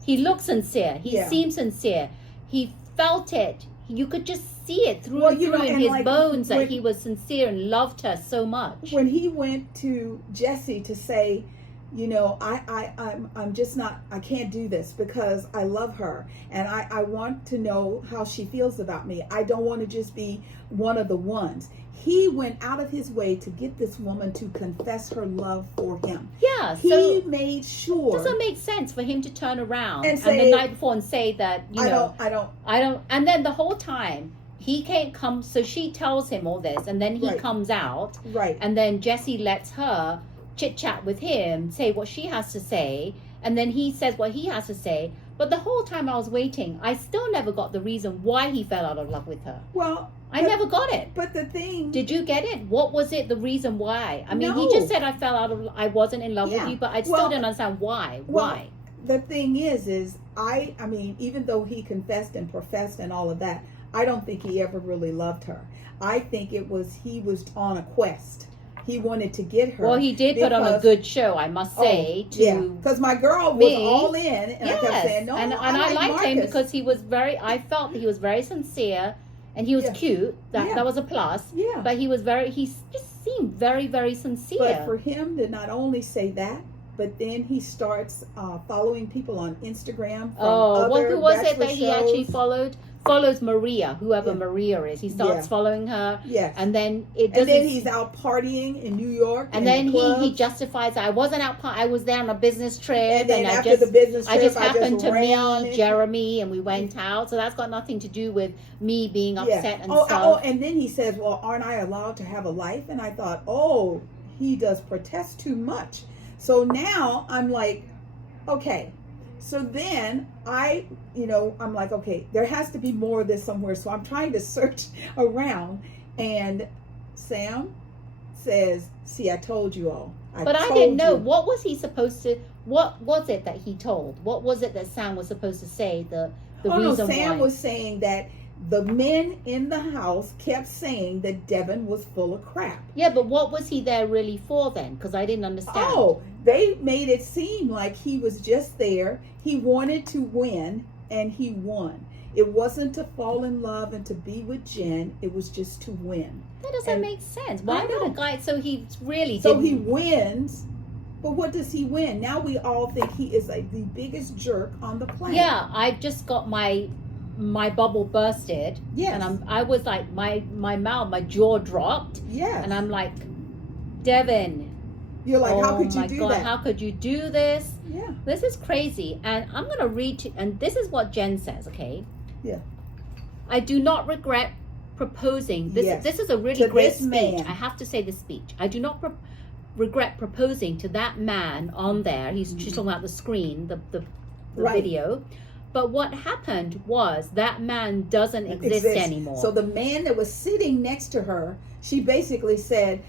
He looked sincere. He seemed sincere. He felt it. You could just see it through and through in his bones that he was sincere and loved her so much. When he went to Jesse to say, I'm just not, I can't do this because I love her and I want to know how she feels about me. I don't want to just be one of the ones. He went out of his way to get this woman to confess her love for him. Yeah. He made sure. It doesn't make sense for him to turn around and the night before and say that, I don't. And then the whole time he can't come. So she tells him all this and then he comes out. Right. And then Jesse lets her chit chat with him, say what she has to say, and then he says what he has to say. But the whole time I was waiting, I still never got the reason why he fell out of love with her. Well, I never got it. But the thing, did you get it? What was it? The reason why? I mean, he just said I wasn't in love with you, but I still didn't understand why. Why? The thing is I mean, even though he confessed and professed and all of that, I don't think he ever really loved her. I think he was on a quest. He wanted to get her. Well, he did put on a good show, I must say. Because my girl was all in, and I kept saying, no, and I liked him because he was I felt that he was very sincere, and he was cute. That was a plus. Yeah. But he just seemed very, very sincere. But for him to not only say that, but then he starts following people on Instagram. Who was it that he actually followed? Follows Maria, whoever Maria is. He starts following her. Yes. And then and then he's out partying in New York. And then he justifies, I wasn't out I was there on a business trip. And then after the business trip, I just happened to meet Jeremy and we went out. So that's got nothing to do with me being upset and stuff. And then he says, well, aren't I allowed to have a life? And I thought, he does protest too much. So now I'm like, okay. So then I'm like, okay, there has to be more of this somewhere. So I'm trying to search around, and Sam says, see, I told you all. But I didn't know. What was he supposed to, what was it that he told? What was it that Sam was supposed to say, the reason why? Sam was saying that the men in the house kept saying that Devin was full of crap. Yeah, but what was he there really for then? Because I didn't understand. They made it seem like he was just there. He wanted to win, and he won. It wasn't to fall in love and to be with Jen. It was just to win. That doesn't make sense. Why would a guy? So he wins. But what does he win? Now we all think he is the biggest jerk on the planet. Yeah, I've just got my bubble bursted. Yes. And I was like, my jaw dropped. Yes. And I'm like, Devin. You're like, how could you do that? How could you do this? Yeah. This is crazy. And I'm going to read and this is what Jen says, okay? Yeah. I do not regret proposing. This is a really great speech. Man. I have to say this speech. I do not regret proposing to that man on there. She's talking about the screen, the video. But what happened was that man doesn't exist anymore. So the man that was sitting next to her, she basically said,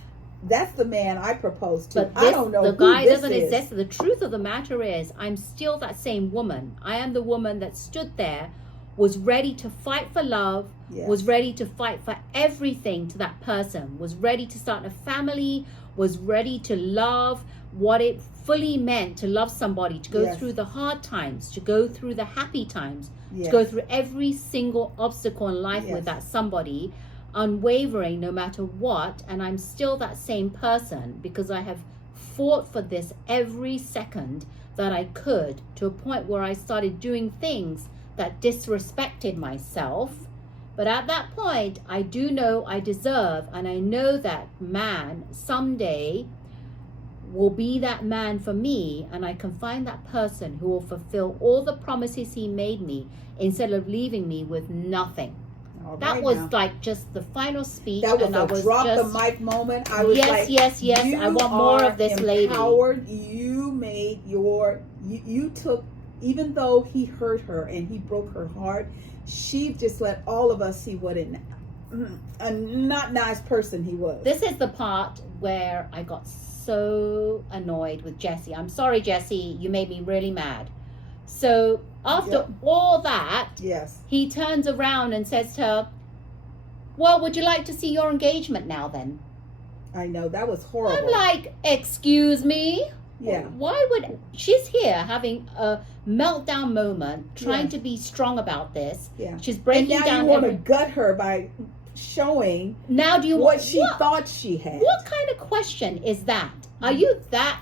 that's the man I proposed to. But I don't know the guy doesn't exist. The truth of the matter is, I'm still that same woman. I am the woman that stood there, was ready to fight for love, was ready to fight for everything to that person, was ready to start a family, was ready to love what it fully meant to love somebody, to go through the hard times, to go through the happy times, to go through every single obstacle in life with that somebody. unwavering no matter what, and I'm still that same person because I have fought for this every second that I could, to a point where I started doing things that disrespected myself. But at that point, I do know I deserve, and I know that man someday will be that man for me, and I can find that person who will fulfill all the promises he made me instead of leaving me with nothing. That was like just the final speech. That was and a I was drop just, the mic moment. I was yes, I want more of this lady. You made you took, even though he hurt her and he broke her heart, she just let all of us see what a not nice person he was. This is the part where I got so annoyed with Jessie. I'm sorry, Jessie, you made me really mad. So after all that, he turns around and says to her, well, would you like to see your engagement now then? I know, that was horrible. I'm like, excuse me? Yeah. Why would, she's here having a meltdown moment, trying to be strong about this. Yeah. She's breaking and now down. You want to gut her by showing now do you what she thought she had. What kind of question is that? Are you that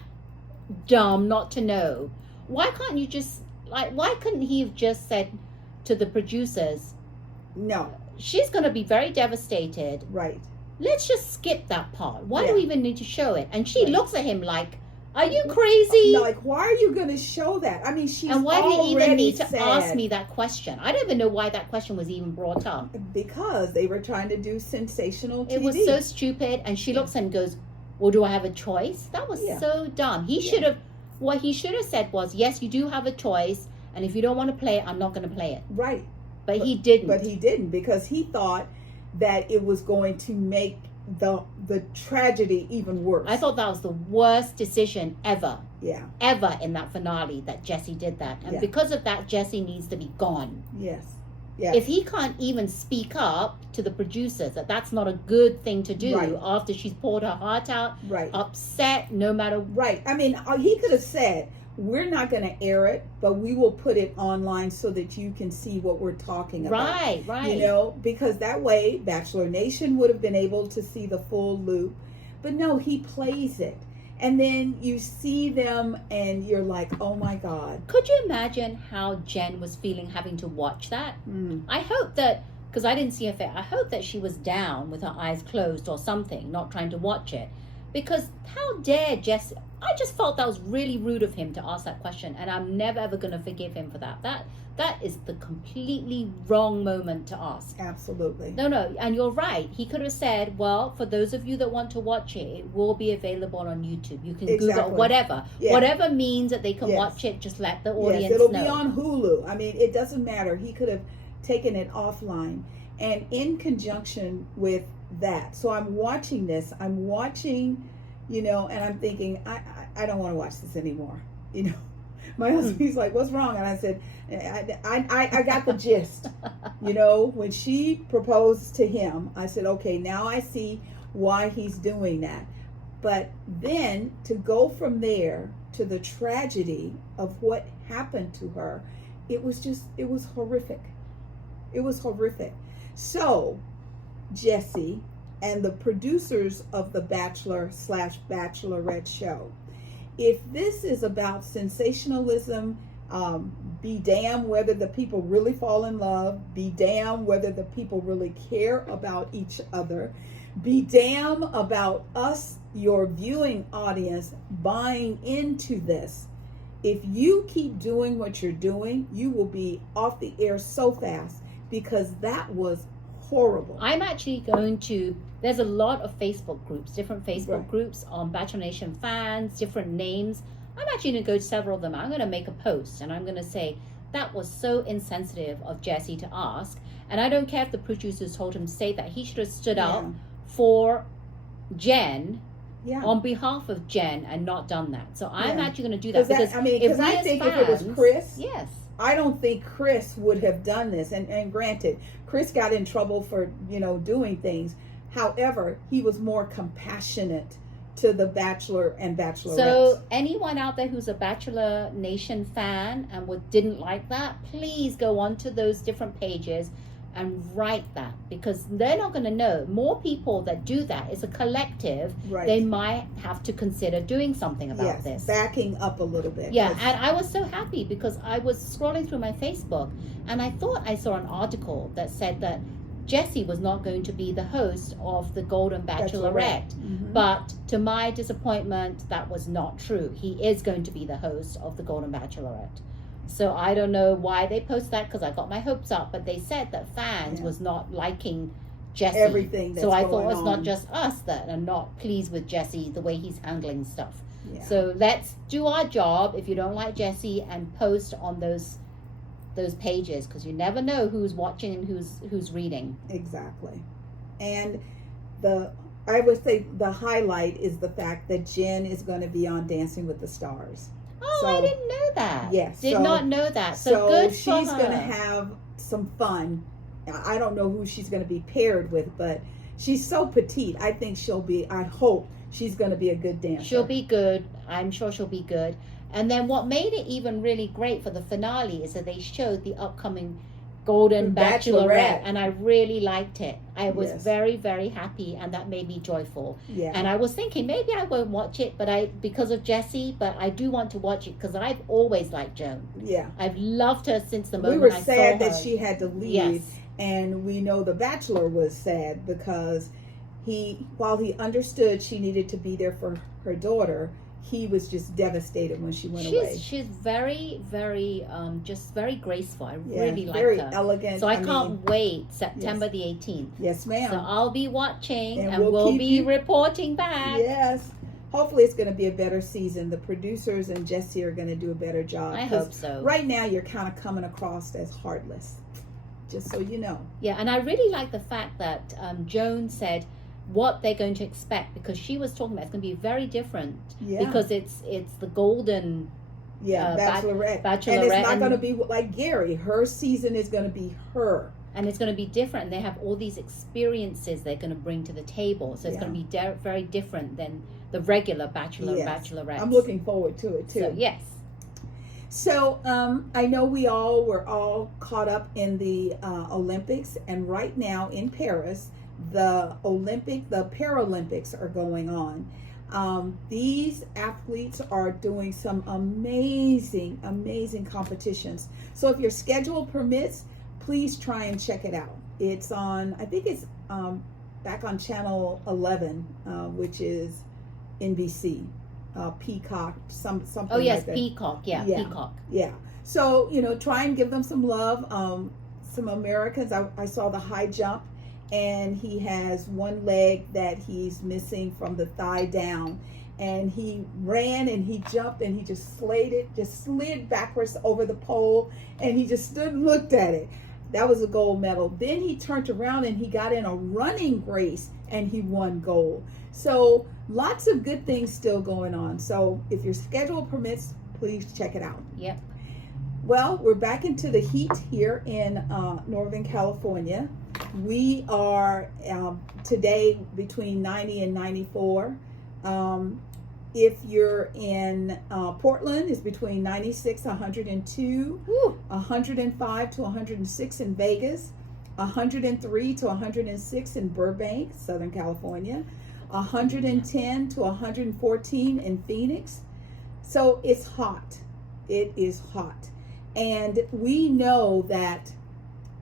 dumb not to know? Why can't you just, like, why couldn't he have just said to the producers, no, she's going to be very devastated. Right. Let's just skip that part. Why do we even need to show it? And she looks at him like, are you crazy? No, like, why are you going to show that? I mean, she's and why do you even need to sad. ask me that question? I don't even know why that question was even brought up. Because they were trying to do sensational TV. It was so stupid. And she looks at him and goes, well, do I have a choice? That was so dumb. He should have, what he should have said was, yes, you do have a choice. And if you don't want to play it, I'm not going to play it. Right. But he didn't. But he didn't, because he thought that it was going to make the tragedy even worse. I thought that was the worst decision ever. Yeah. Ever in that finale that Jessie did that. And because of that, Jessie needs to be gone. Yes. Yeah. If he can't even speak up to the producers that that's not a good thing to do after she's poured her heart out, upset, no matter. Right. I mean, he could have said, we're not going to air it, but we will put it online so that you can see what we're talking about. Right. You know, because that way Bachelor Nation would have been able to see the full loop. But no, he plays it. And then you see them and you're like, oh my God. Could you imagine how Jen was feeling having to watch that? I hope that, because I didn't see her face, I hope that she was down with her eyes closed or something, not trying to watch it. Because how dare Jess? I just felt that was really rude of him to ask that question, and I'm never ever going to forgive him for that. That is the completely wrong moment to ask. Absolutely. No, and you're right. He could have said, well, for those of you that want to watch it, it will be available on YouTube. You can Google whatever. Whatever means that they can watch it, just let the audience know. It'll be on Hulu. I mean, it doesn't matter. He could have taken it offline. And in conjunction with that, so I'm watching this. You know, and I'm thinking, I don't want to watch this anymore. You know, my husband's like, what's wrong? And I said, I got the gist. You know, when she proposed to him, I said, okay, now I see why he's doing that. But then to go from there to the tragedy of what happened to her, it was horrific. It was horrific. So, Jessie and the producers of the Bachelor/Bachelorette show, if this is about sensationalism, be damned whether the people really fall in love, be damned whether the people really care about each other, be damned about us, your viewing audience, buying into this. If you keep doing what you're doing, you will be off the air so fast, because that was horrible. I'm actually going to, there's a lot of Facebook groups, different Facebook groups on Bachelor Nation fans, different names. I'm actually going to go to several of them. I'm going to make a post and I'm going to say, that was so insensitive of Jessie to ask. And I don't care if the producers told him to say that. He should have stood up for Jen on behalf of Jen and not done that. So I'm actually going to do that. Because I think if it was Chris, yes, I don't think Chris would have done this. And granted, Chris got in trouble for, you know, doing things. However, he was more compassionate to the Bachelor and Bachelorette. So anyone out there who's a Bachelor Nation fan and didn't like that, please go on to those different pages and write that, because they're not going to know. More people that do that, it's a collective. Right. They might have to consider doing something about Yes, this. backing up a little bit. Yeah, and I was so happy because I was scrolling through my Facebook and I thought I saw an article that said that Jesse was not going to be the host of the Golden Bachelorette. Mm-hmm. But to my disappointment, that was not true. He is going to be the host of the Golden Bachelorette. So I don't know why they post that, because I got my hopes up, but they said that fans was not liking Jesse. Everything that's so I thought it's on. not just us that are not pleased with Jesse, the way he's handling stuff. Yeah. So let's do our job if you don't like Jesse, and post on those pages, because you never know who's watching and who's reading. Exactly. And I would say the highlight is the fact that Jen is going to be on Dancing with the Stars. Oh, I didn't know that. Yes. Did not know that. So good for she's her. going to have some fun. I don't know who she's going to be paired with, but she's so petite. I think I hope she's going to be a good dancer. She'll be good. I'm sure she'll be good. And then what made it even really great for the finale is that they showed the upcoming Golden Bachelorette, and I really liked it. I was very, very happy, and that made me joyful. Yeah. And I was thinking maybe I won't watch it, because of Jessie, but I do want to watch it because I've always liked Joan. Yeah. I've loved her since the moment we were I sad saw her. that she had to leave. Yes. And we know the Bachelor was sad because while he understood she needed to be there for her daughter, he was just devastated when she went away. She's very, very, just very graceful. I really like very her. Elegant. So I can't wait September the 18th. Yes, ma'am. So I'll be watching, and we'll be reporting back. Yes. Hopefully it's going to be a better season. The producers and Jesse are going to do a better job. I hope so. Right now you're kind of coming across as heartless, just so you know. Yeah, and I really like the fact that Joan said what they're going to expect, because she was talking about it's going to be very different. Yeah. Because it's the golden Bachelorette. And it's not going to be like Gary. Her season is going to be her. And it's going to be different. They have all these experiences they're going to bring to the table. So it's going to be very different than the regular Bachelor and Bachelorette. I'm looking forward to it too. So, yes. So I know we're all caught up in the Olympics, and right now in Paris, the Paralympics are going on. These athletes are doing some amazing competitions. So if your schedule permits, please try and check it out. It's on, I think it's back on channel 11, which is NBC, Peacock, something. Oh yes, like that. Peacock. Yeah, Peacock. Yeah. So try and give them some love. Some Americans. I saw the high jump, and he has one leg that he's missing from the thigh down, and he ran and he jumped and he just slid backwards over the pole, and he just stood and looked at it. That was a gold medal. Then he turned around and he got in a running race and he won gold. So lots of good things still going on. So if your schedule permits, please check it out. Yep. Well, we're back into the heat here in Northern California. We are today between 90 and 94. If you're in Portland, it's between 96, 102, 105 to 106 in Vegas, 103 to 106 in Burbank, Southern California, 110 to 114 in Phoenix. So it's hot. It is hot. And we know that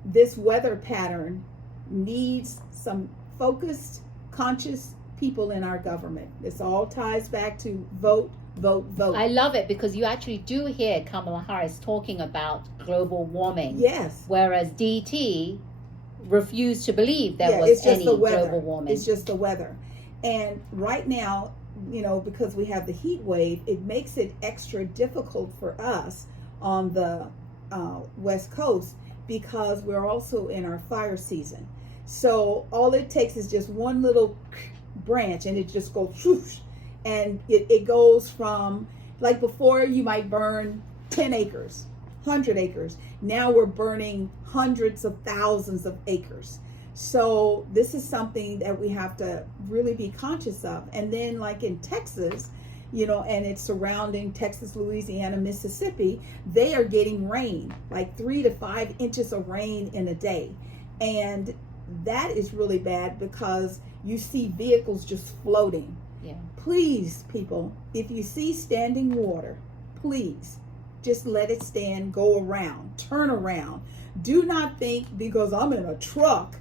this weather pattern needs some focused, conscious people in our government. This all ties back to vote, vote, vote. I love it because you actually do hear Kamala Harris talking about global warming. Yes. Whereas DT refused to believe there was any global warming. It's just the weather. And right now, because we have the heat wave, it makes it extra difficult for us on the West Coast because we're also in our fire season. So all it takes is just one little branch and it just goes whoosh, and it goes from, like, before you might burn 10 acres, 100 acres. Now we're burning hundreds of thousands of acres. So this is something that we have to really be conscious of. And then, like in Texas, and it's surrounding Texas, Louisiana, Mississippi, they are getting rain, like 3 to 5 inches of rain in a day. And that is really bad because you see vehicles just floating. Yeah. Please, people, if you see standing water, please just let it stand, go around, turn around. Do not think because I'm in a truck,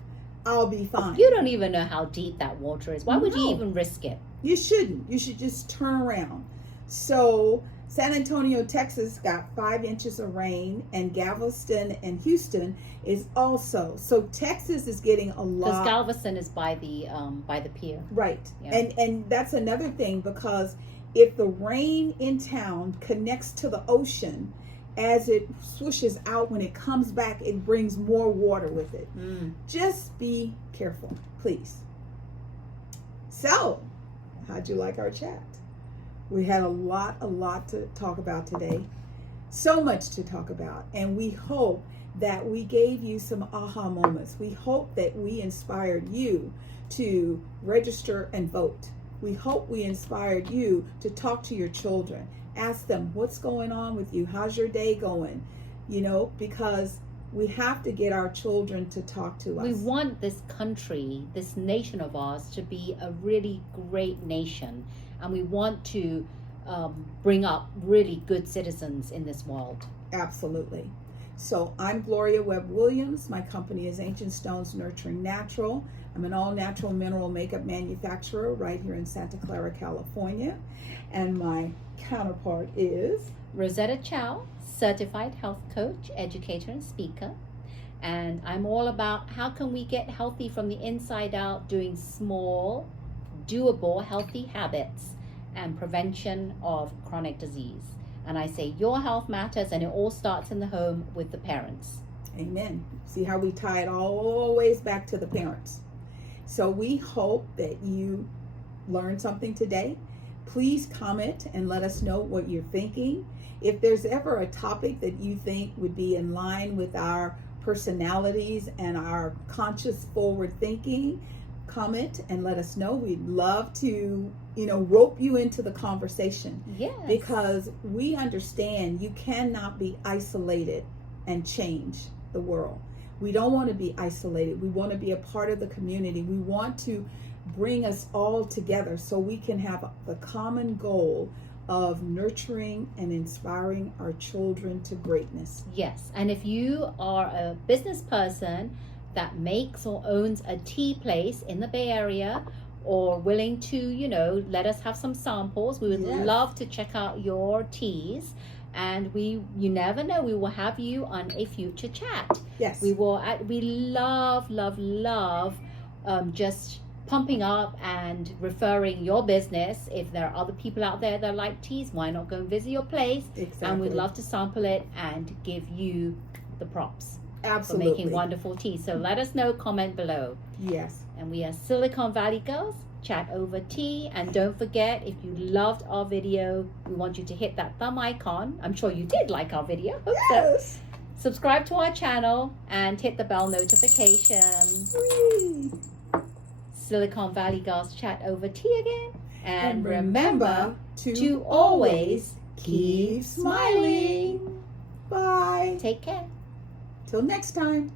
I'll be fine. You don't even know how deep that water is. Why would you No. even risk it? You shouldn't. You should just turn around. So San Antonio, Texas got 5 inches of rain, and Galveston and Houston is also. So Texas is getting a lot. Because Galveston is by the pier. Right. Yeah. And that's another thing, because if the rain in town connects to the ocean, as it swishes out, when it comes back, it brings more water with it. Just be careful, please. So, how'd you like our chat? We had a lot to talk about today. So much to talk about. And we hope that we gave you some aha moments. We hope that we inspired you to register and vote. We hope we inspired you to talk to your children. Ask them, what's going on with you? How's your day going? You know, because we have to get our children to talk to us. We want this country, this nation of ours, to be a really great nation. And we want to bring up really good citizens in this world. Absolutely. So I'm Gloria Webb-Williams. My company is Ancient Stones Nurturing Natural. I'm an all-natural mineral makeup manufacturer right here in Santa Clara, California. And my counterpart is Rosetta Chow, certified health coach, educator, and speaker. And I'm all about how can we get healthy from the inside out, doing small, doable, healthy habits and prevention of chronic disease. And I say your health matters, and it all starts in the home with the parents. Amen. See how we tie it always back to the parents. So we hope that you learned something today. Please comment and let us know what you're thinking. If there's ever a topic that you think would be in line with our personalities and our conscious forward thinking, comment and let us know. We'd love to, rope you into the conversation. Yes. Because we understand you cannot be isolated and change the world. We don't want to be isolated. We want to be a part of the community. We want to bring us all together so we can have the common goal of nurturing and inspiring our children to greatness. Yes. And if you are a business person that makes or owns a tea place in the Bay Area, or willing to, let us have some samples, we would love to check out your teas. And you never know, we will have you on a future chat. Yes. We love just pumping up and referring your business. If there are other people out there that like teas, why not go and visit your place? Exactly. And we'd love to sample it and give you the props. Absolutely. For making wonderful tea. So let us know, comment below. Yes. And we are Silicon Valley Girls, chat over tea. And don't forget, if you loved our video, we want you to hit that thumb icon. I'm sure you did like our video. Hope Yes. so. Subscribe to our channel and hit the bell notification. Whee. Silicon Valley Girls, chat over tea again. And remember to always keep smiling. Bye. Take care. Till next time.